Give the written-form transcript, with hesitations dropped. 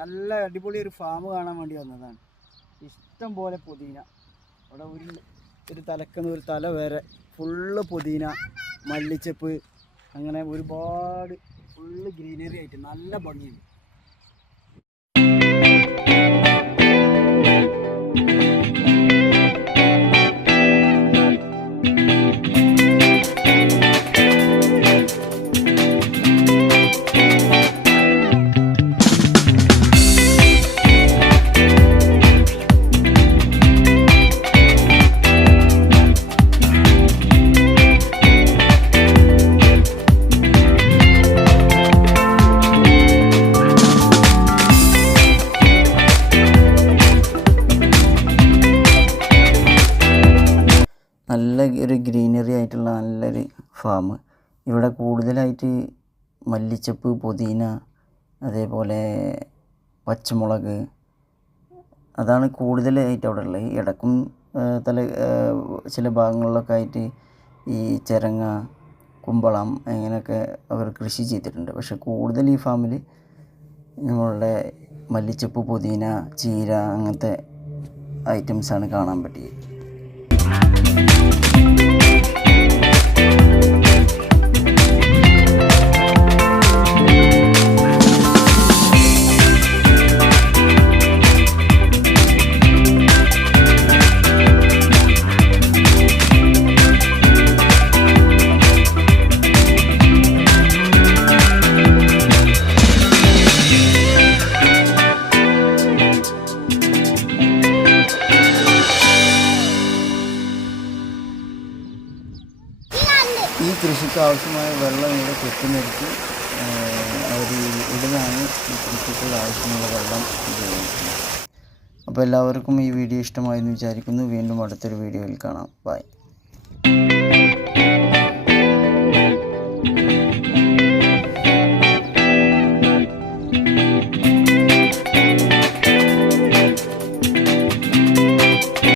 നല്ല അടിപൊളി ഒരു ഫാം കാണാൻ വേണ്ടി വന്നതാണ്. ഇഷ്ടം പോലെ പുതിന അവിടെ ഒരു തലക്കുന്ന ഒരു തല വരെ ഫുള്ള് പുതിന, മല്ലിച്ചപ്പ്, അങ്ങനെ ഒരുപാട് ഫുള്ള് ഗ്രീനറി ആയിട്ട് നല്ല ഭംഗിയുണ്ട്. നല്ല ഒരു ഗ്രീനറി ആയിട്ടുള്ള നല്ലൊരു ഫാം. ഇവിടെ കൂടുതലായിട്ട് മല്ലിച്ചപ്പ്, പുതിന, അതേപോലെ പച്ചമുളക്, അതാണ് കൂടുതലായിട്ട് അവിടെ ഉള്ളത്. ഇടക്കും ചില ഭാഗങ്ങളിലൊക്കെ ആയിട്ട് ഈ ചിരങ്ങ, കുമ്പളം അങ്ങനെയൊക്കെ അവർ കൃഷി ചെയ്തിട്ടുണ്ട്. പക്ഷെ കൂടുതൽ ഈ ഫാമിൽ നമ്മളുടെ മല്ലിച്ചപ്പ്, പുതിന, ചീര അങ്ങനത്തെ ഐറ്റംസാണ് കാണാൻ പറ്റിയത്. ഈ കൃഷിക്ക് ആവശ്യമായ വെള്ളം ഇവിടെ കെട്ടിനിർത്തി അവർ ഇവിടുന്നാണ് ഈ കൃഷിക്കുള്ള ആവശ്യമുള്ള വെള്ളം ഉപയോഗിക്കുന്നത്. അപ്പോൾ എല്ലാവർക്കും ഈ വീഡിയോ ഇഷ്ടമായെന്ന് വിചാരിക്കുന്നു. വീണ്ടും അടുത്തൊരു വീഡിയോയിൽ കാണാം. ബൈ.